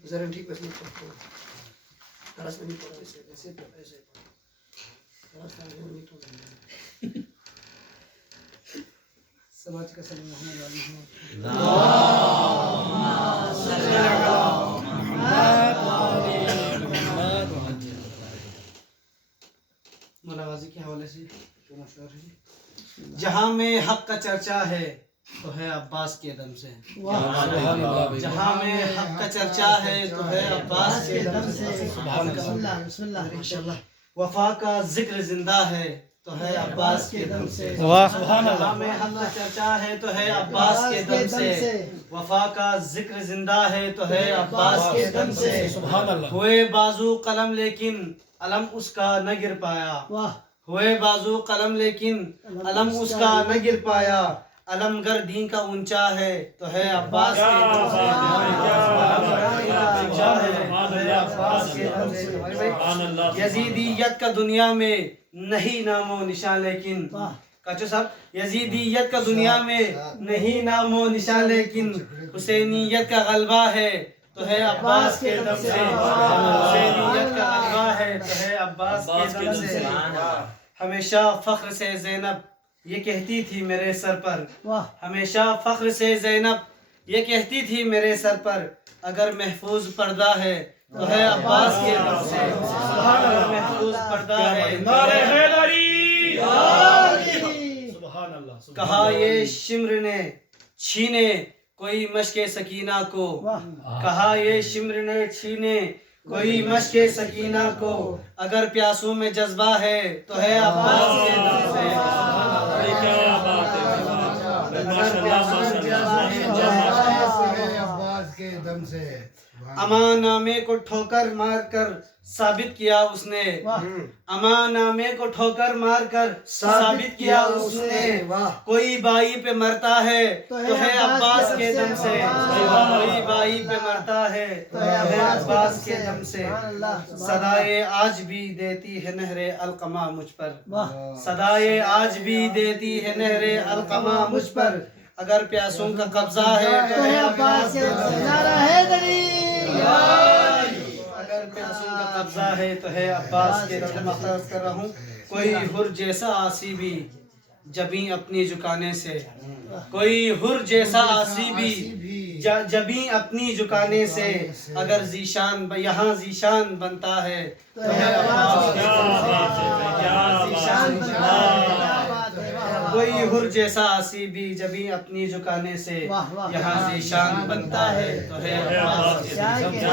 ذرا ٹھیک ہے خلاص نہیں پڑھو ایسے ایسے ایسے خلاص نہیں تو سماج کا سلام محمد علی اللهم صل علی محمد ملاوازی کے حوالے سے جو مشہور ہے جہاں میں حق کا چرچا ہے تو ہے عباس کے دم سے جہاں میں حق کا چرچا ہے تو ہے عباس کے دم سے بسم اللہ ماشاءاللہ وفا کا ذکر زندہ ہے تو ہے عباس کے دم سے جہاں میں حق کا چرچا ہے تو ہے عباس کے دم سے وفا کا ذکر زندہ ہے تو ہے عباس کے دم سے ہوئے بازو قلم لیکن علم اس کا نہ گر پایا ہوئے بازو قلم لیکن علم اس کا نہ گر پایا علم گر دین کا اونچا ہے تو ہے عباس کے دم سے یزیدیت کا دنیا میں نہیں نام و نشان لیکن کاچو صاحب یزیدیت کا دنیا میں نہیں نام و نشان لیکن حسینیت کا غلبہ ہے تو ہے عباس کے دم سے حسینیت کا غلبہ ہے تو ہے عباس کے دم سے ہمیشہ فخر سے زینب یہ کہتی تھی میرے سر پر ہمیشہ فخر سے زینب یہ کہتی تھی میرے سر پر اگر محفوظ پردہ ہے تو ہے عباس کے دم سے اگر محفوظ پردہ ہے کہا یہ شمر نے چھینے کوئی مشق سکینہ کو کہا یہ شمر نے چھینے کوئی مشق سکینہ کو اگر پیاسوں میں جذبہ ہے تو ہے عباس کے دم سے عباس کے دم سے امان نامے کو ٹھوکر مار کر ثابت کیا اس نے امان نامے کو ٹھوکر مار کر ثابت کیا اس نے کوئی بائی پہ مرتا ہے تو ہے عباس کے دم سے کوئی بائی پہ مرتا ہے تو ہے عباس کے دم سے صدائے آج بھی دیتی ہے نہر القما مجھ پر صدائے آج بھی دیتی ہے نہر القما مجھ پر اگر پیاسوں کا قبضہ ہے تو ہے عباس کے دم سے اگر پیاسوں کا قبضہ ہے تو ہے عباس کے دم سے مختص کر رہا ہوں کوئی حر جیسا آسی بھی جبیں اپنی جھکانے سے کوئی حر جیسا آسی بھی جبیں اپنی جھکانے سے اگر ذیشان یہاں ذیشان بنتا ہے تو ہے عباس کے دم سے کوئی حر جیسا آسی بھی جبیں اپنی جھکانے سے یہاں ذیشان بنتا ہے تو ہے عباس کے دم سے